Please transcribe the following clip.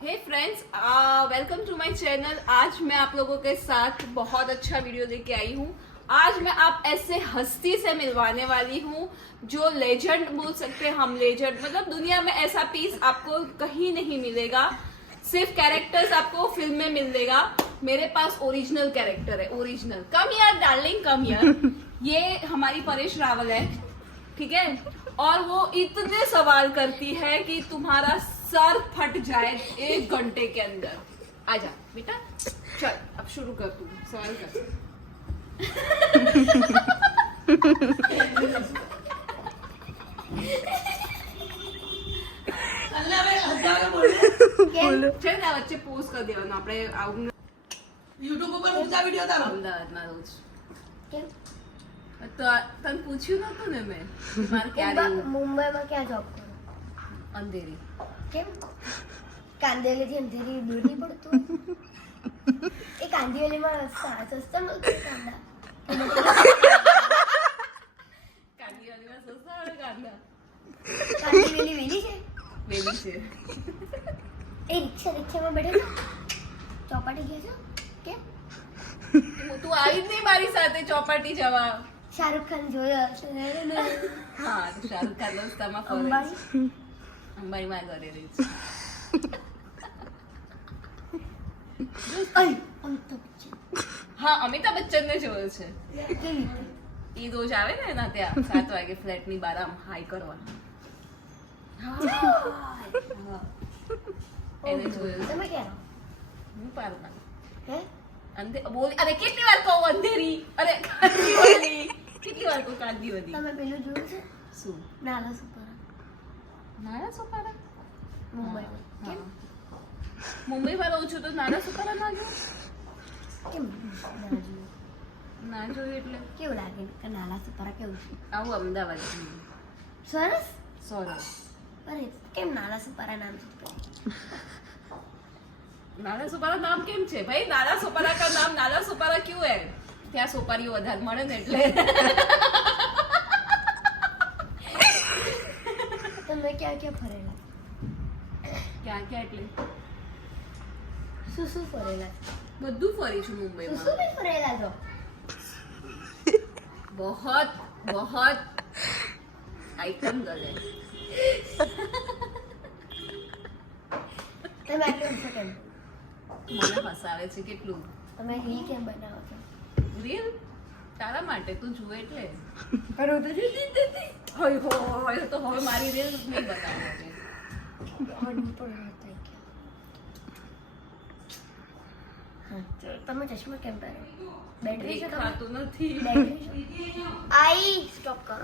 Hey friends, welcome to my channel. आज मैं आप लोगों के साथ बहुत अच्छा वीडियो लेके आई हूँ। आज मैं आप ऐसे हस्ती से मिलवाने वाली हूँ जो लेजेंड बोल सकते हैं हम। लेजेंड मतलब दुनिया में ऐसा पीस आपको कहीं नहीं मिलेगा, सिर्फ कैरेक्टर्स आपको फिल्म में मिलेगा। मेरे पास ओरिजिनल कैरेक्टर है, ओरिजिनल। कम यार डार्लिंग, कम यार। ये हमारी परेश रावल है, ठीक है। और वो इतने सवाल करती है कि तुम्हारा सर फट जाए 1 घंटे के अंदर। आजा बेटा, चल अब शुरू कर, तू सवाल कर। ચલ ના વચ્ચે પોઝ કરી દેવાનો આપણે આવું યુટ્યુબ ઉપર ઊંચા વિડિયો તારો અમદાવાદમાં રોજ કેમ? તો તને પૂછ્યું નતું ને મેં મારે ક્યારે મુંબઈમાં ક્યાં જોબ કરો? અંધેરી કેમ? કાંદિવલીથી અંધેરી દૂર નહીં પડતું? એ કાંદિવલીમાં સસ્તા મળતું કાંદા. કાંદીવાડીમાં સસ્તા મળે કાંદા. કાંદિવલી વેલી છે? વેલી છે. એ રિક્ષામાં બેઠે છો? ચોપાટી ગયા છો? કેમ? તું આવી જ નહીં મારી સાથે ચોપાટી જવા. શાહરુખ ખાન જોયો હશે ને? હા, તું શાહરુખ ખાન રસ્તામાં ફરે છે. અંબાણી? અંબાણીમાં ઘરે રહી છે. અય, અમિતાભ બચ્ચન. હા, અમિતાભ બચ્ચનને જોયો છે. કેવી રીતે? એ રોજ આવે ને એના ત્યાં 7 વાગે ફ્લેટની બહાર આમ હાઈ કરવા. હા. એને જોયો છે. તમે ક્યાં રહો? હું પારકા. હે? બોલ, અરે કેટલી વાર કહું અંધેરી, અરે કાંદીવલી. કેટલી વાર કહું કાંદીવલી. તમે પેલું જોયું છે? શું? નાલા સુપારા નાના સોપારા? મુંબઈમાં. કેમ? મુંબઈમાં રહું છું તો નાના સોપારા ના જોયું? કેમ ના જોયું? ના જોયું એટલે કેવું લાગે કે નાલા સુપારા કેવું છે? આવું અમદાવાદ સરસ. સરસ. અરે કેમ નાલા સુપારા નામ છે? नाला सोपारा नाम केम છે ભાઈ? नाला सोपारा का नाम नाला सोपारा क्यों है? ત્યાં સોપારીઓ વધારે મળે ને એટલે. તમે ક્યાં ક્યાં ફરેલા? ક્યાં ક્યાં એટલે શું શું ફરેલા? બધું ફરી છું શું મુંબઈમાં. શું બી ફરેલા છો? बहुत बहुत आइटम गले. તમે આટલું હસો કેમ? મને હસાવે છે કેટલું. તમે રીલ કેમ બનાવો છો? રીલ તારા માટે, તું જુએ એટલે. કરો તો હોય હોય તો હવે મારી રીલ નહીં બનાવવાની. તમે ચશ્મા કેમ પહેરો? બેટરી છે? દેખાતું નથી. બેટરી છે? આઈ સ્ટોપ કરો.